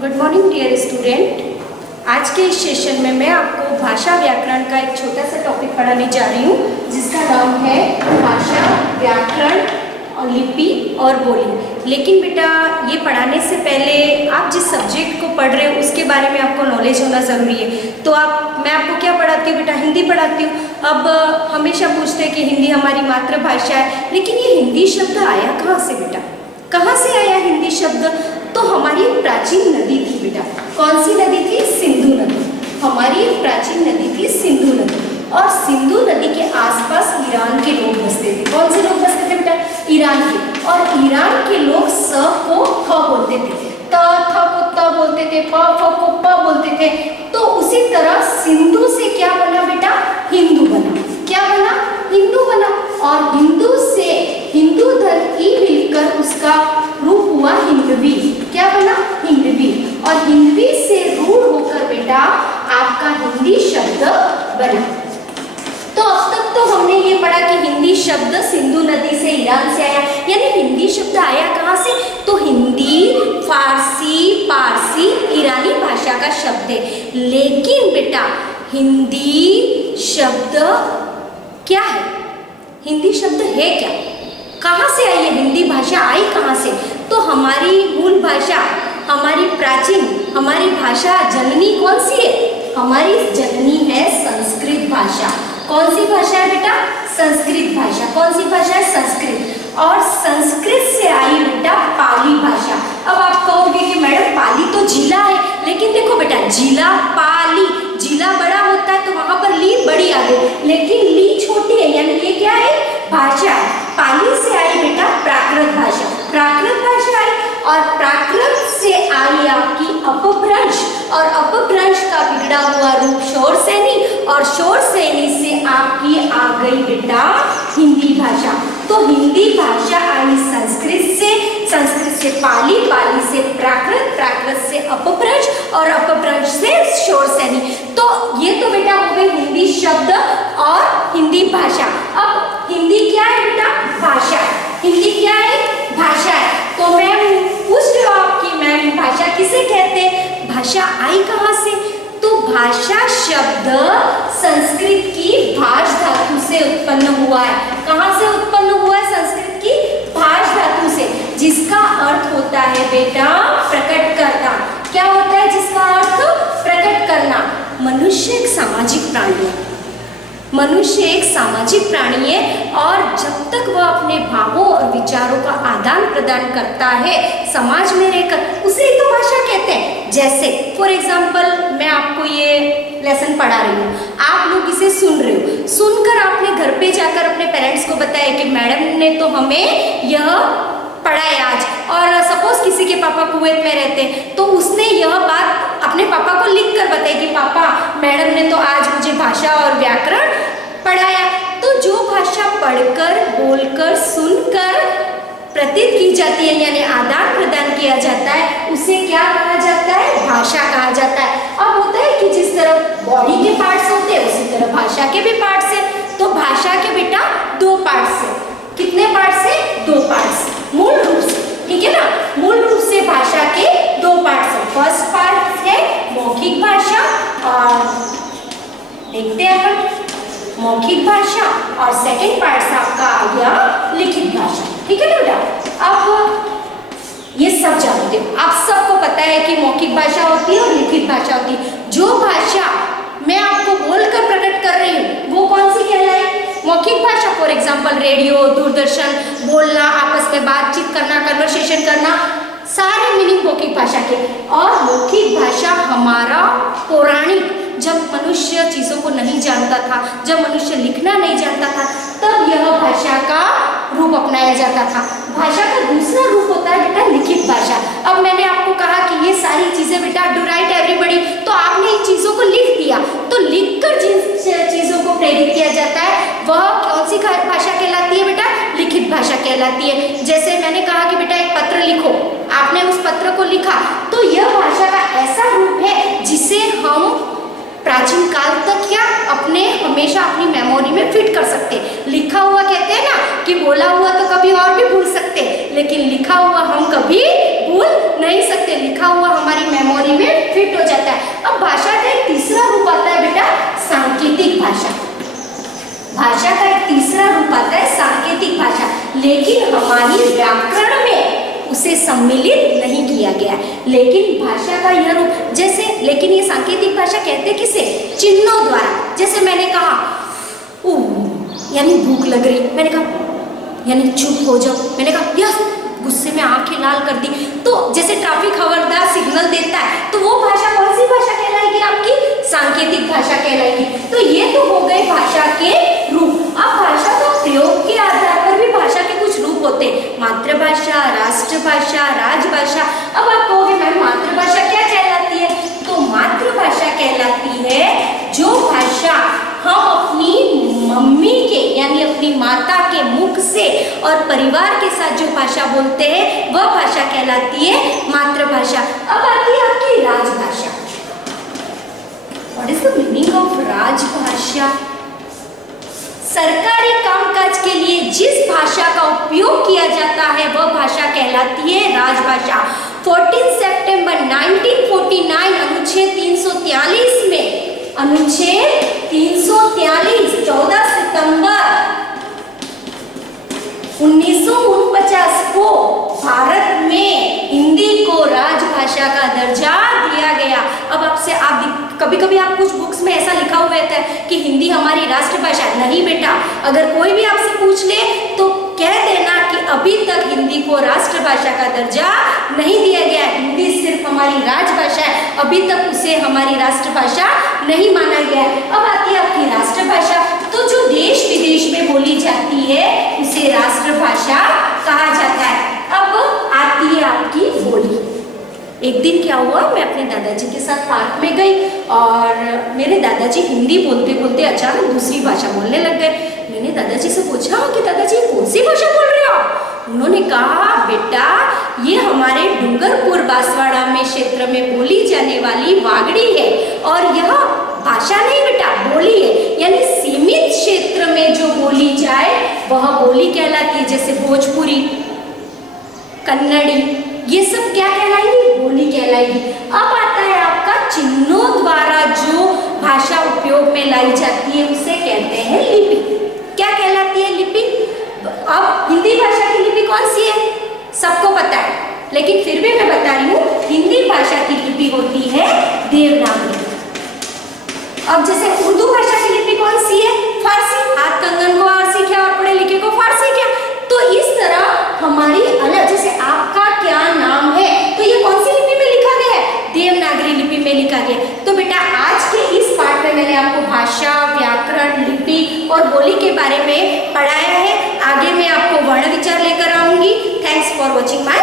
Good morning dear student. आज के इस सेशन में मैं आपको भाषा व्याकरण का एक छोटा सा टॉपिक पढ़ाने जा रही हूँ जिसका नाम है भाषा व्याकरण और लिपि और बोली। लेकिन बेटा ये पढ़ाने से पहले आप जिस सब्जेक्ट को पढ़ रहे हो उसके बारे में आपको नॉलेज होना ज़रूरी है। तो मैं आपको क्या पढ़ाती हूँ बेटा? हिंदी पढ़ाती हूँ। अब हमेशा पूछते हैं कि हिंदी हमारी मातृभाषा है, लेकिन ये हिंदी शब्द आया कहाँ से बेटा? कहाँ से आया हिंदी शब्द? तो हमारी प्राचीन नदी थी बेटा। कौन सी नदी थी? सिंधु नदी। हमारी प्राचीन नदी थी सिंधु नदी, और सिंधु नदी के आसपास ईरान के लोग बसते थे। कौन से लोग बसते थे बेटा? ईरान के। और ईरान के लोग स को थ बोलते थे, त थ को त बोलते थे, प फ को प बोलते थे। तो उसी तरह सिंधु से क्या बना बेटा? हिंदू बना। क्या बना? हिंदू बना। और हिंदू से हिंदू धन ई मिलकर उसका रूप हुआ हिंदवी। क्या बना? हिंदवी। और हिंदवी से रूढ़ होकर बेटा आपका हिंदी शब्द बना। तो अब तक तो हमने ये पढ़ा कि हिंदी शब्द सिंधु नदी से ईरान से आया, यानी हिंदी शब्द आया कहाँ से? तो हिंदी फारसी पारसी ईरानी भाषा का शब्द है। लेकिन बेटा हिंदी शब्द क्या है? हिंदी शब्द है क्या? कहाँ से आई है? हिंदी भाषा आई कहाँ से? तो हमारी मूल भाषा, हमारी प्राचीन, हमारी भाषा जननी कौन सी है? हमारी जननी है संस्कृत भाषा। कौन सी भाषा है बेटा? संस्कृत भाषा। कौन सी भाषा है? संस्कृत। और संस्कृत से आई बेटा पाली भाषा। अब आप कहोगे कि मैडम पाली तो जिला है, लेकिन देखो बेटा जिला पाली, जिला बड़ा होता है तो वहां पर ली बड़ी आ गई, लेकिन ली छोटी है, यानी ये क्या है? भाषा। पाली से आई बेटा प्राकृत भाषा। प्राकृत भाषा आई, और प्राकृत से आई आपकी अपभ्रंश, और अपभ्रंश का बिगड़ा हुआ रूप शोरसेनी, और शोरसेनी से आपकी आ गई बेटा हिंदी भाषा। तो हिंदी भाषा आई संस्कृत से, संस्कृत से पाली, पाली से प्राकृत, प्राकृत से अपभ्रंश, और अपभ्रंश से शोरसेनी। तो ये तो बेटा हो गई हिंदी शब्द और हिंदी भाषा। अब हिंदी क्या है बेटा? भाषा। हिंदी क्या है? भाषा है। तो मैम पूछ रहे हो आपकी मैम भाषा किसे कहते हैं? भाषा आई कहाँ से? तो भाषा शब्द संस्कृत की भाष धातु से उत्पन्न हुआ है। कहाँ से उत्पन्न हुआ है? संस्कृत की भाष धातु से, जिसका अर्थ होता है बेटा प्रकट करना। क्या होता है जिसका अर्थ? प्रकट करना। मनुष्य एक सामाजिक प्राणी है। मनुष्य एक सामाजिक प्राणी है, और जब तक वह अपने भावों और विचारों का आदान प्रदान करता है समाज में रहकर, उसे ही तो भाषा कहते हैं। जैसे फॉर एग्जाम्पल मैं आपको ये लेसन पढ़ा रही हूँ, आप लोग इसे सुन रहे हो, सुनकर आपने घर पे जाकर अपने पेरेंट्स को बताया कि मैडम ने तो हमें यह पढ़ाया आज। और सपोज किसी के पापा कुवैत में रहते हैं, तो उसने यह बात अपने पापा को लिख कर बताई कि पापा मैडम ने तो आज मुझे भाषा और व्याकरण पढ़ाया। तो जो भाषा पढ़कर, बोलकर, सुनकर प्रतीत की जाती है, यानी आदान प्रदान किया जाता है, उसे क्या कहा जाता है? भाषा कहा जाता है। अब होता है कि जिस तरह बॉडी के पार्ट्स होते हैं उसी तरह भाषा के भी पार्ट्स हैं। तो भाषा के बेटा दो पार्ट्स हैं। कितने पार्ट्स हैं? दो पार्ट्स मूल रूप से, ठीक है ना? मूल रूप से भाषा के दो पार्ट्स हैं। फर्स्ट पार्ट है मौखिक भाषा, और देखते हैं अपन मौखिक भाषा, और सेकंड पार्ट आपका आ गया लिखित भाषा। ठीक है ना बेटा? अब ये सब जानते हो, आप सबको पता है कि मौखिक भाषा होती है और लिखित भाषा होती है। जो भाषा मैं आपको बोलकर प्रकट कर रही हूँ वो कौन सी कहलाए? मौखिक भाषा। फॉर एग्जाम्पल रेडियो, दूरदर्शन, बोलना, आपस में बातचीत करना, कन्वर्सेशन करना, सारे मीनिंग मौखिक भाषा के। और मौखिक भाषा हमारा पौराणिक, जब मनुष्य चीज़ों को नहीं जानता था, जब मनुष्य लिखना नहीं जानता था, तब यह भाषा का रूप अपनाया जाता था। भाषा का दूसरा रूप होता है बेटा लिखित भाषा। अब मैंने आपको कहा कि ये सारी चीज़ें बेटा डू राइट एवरीबॉडी, तो आपने इन चीज़ों को लिख दिया। तो लिखकर जिन चीज़ों को प्रेरित किया जाता है वह कौन सी भाषा कहलाती है बेटा? लिखित भाषा कहलाती है। जैसे मैंने कहा कि बेटा एक पत्र लिखो, आपने उस पत्र को लिखा, तो यह भाषा का ऐसा रूप है जिसे हम प्राचीन काल तक क्या अपने हमेशा अपनी मेमोरी में फिट कर सकते। लिखा हुआ कहते हैं ना कि बोला हुआ तो कभी और भी भूल सकते, लेकिन लिखा हुआ हम कभी भूल नहीं सकते, लिखा हुआ हमारी मेमोरी में फिट हो जाता है। अब भाषा का एक तीसरा रूप आता है बेटा सांकेतिक भाषा। भाषा का एक तीसरा रूप आता है सांकेतिक भाषा, लेकिन हमारी व्याकरण में उसे सम्मिलित नहीं किया गया। लेकिन भाषा का यह रूप जैसे, लेकिन ये सांकेतिक भाषा कहते किसे? चिन्हों द्वारा। जैसे मैंने कहा यानी भूख लग रही, मैंने कहा यानी चुप हो जाओ, मैंने कहा यस, गुस्से में आंखें लाल कर दी। तो जैसे ट्रैफिक खबरदार सिग्नल देता है, तो वो भाषा कौन सी भाषा कहलाएगी? आपकी सांकेतिक भाषा कहलाएगी। तो ये तो हो गए भाषा के रूप। अब भाषा का प्रयोग के आधार पर भी भाषा के कुछ रूप होते हैं, मातृभाषा, राष्ट्रभाषा, राजभाषा। अब आप कहोगे मैम मातृभाषा क्या कहलाती है? तो मातृभाषा कहलाती है जो भाषा हम अपनी मम्मी के यानी अपनी माता के मुख से और परिवार के साथ जो भाषा बोलते हैं वह भाषा कहलाती है मातृभाषा। अब आती है आपकी राजभाषा। What is the meaning of राजभाषा? सरकारी कामकाज के लिए जिस भाषा का उपयोग किया जाता है वह भाषा कहलाती है राजभाषा। 14 सितंबर 1949 अनुच्छेद 343 में, अनुच्छेद 343 14 सितंबर 1949 को भारत में हिंदी को राजभाषा का दर्जा दिया गया। अब आपसे कभी कभी आप कुछ बुक्स में ऐसा लिखा हुआ रहता है कि हिंदी हमारी राष्ट्रभाषा। नहीं बेटा, अगर कोई भी आपसे पूछ ले तो कह देना कि अभी तक हिंदी को राष्ट्रभाषा का दर्जा नहीं दिया गया। हिंदी सिर्फ हमारी राजभाषा है, अभी तक उसे हमारी राष्ट्रभाषा नहीं माना गया है। अब आती है आपकी राष्ट्रभाषा। तो जो देश विदेश में बोली जाती है उसे राष्ट्रभाषा कहा जाता है। अब आती है आपकी बोली। एक दिन क्या हुआ, मैं अपने दादाजी के साथ पार्क में गई और मेरे दादाजी हिंदी बोलते बोलते अचानक दूसरी भाषा बोलने लग गए। मैंने दादाजी से पूछा कि दादाजी कौन सी भाषा बोल रहे हो? उन्होंने कहा बेटा ये हमारे डूंगरपुर बांसवाड़ा में क्षेत्र में बोली जाने वाली वागड़ी है, और यह भाषा नहीं बेटा बोली है, यानी सीमित क्षेत्र में जो बोली जाए वह बोली कहलाती है। जैसे भोजपुरी, कन्नड़ी, ये सब क्या कहलाएगी? बोली कहलाएगी। अब आता है आपका चिन्हों द्वारा जो भाषा उपयोग में लाई जाती है उसे कहते हैं लिपि। क्या कहलाती है? लिपि। अब हिंदी भाषा की लिपि कौन सी है? सबको पता है, लेकिन फिर भी मैं बता रही हूँ, हिंदी भाषा की लिपि होती है देवनागरी। अब जैसे उर्दू भाषा की लिपि कौन सी है? फारसी। हाथ कंगन को फारसी क्या और पढ़े लिखे को फारसी क्या? तो इस तरह हमारी अलग, जैसे आपका क्या नाम है, तो ये कौन सी लिपि में लिखा गया है? देवनागरी लिपि में लिखा गया। तो बेटा आज के इस पाठ में मैंने आपको भाषा, व्याकरण, लिपि और बोली के बारे में पढ़ाया है। आगे मैं आपको वर्ण विचार लेकर आऊंगी। Thanks for watching my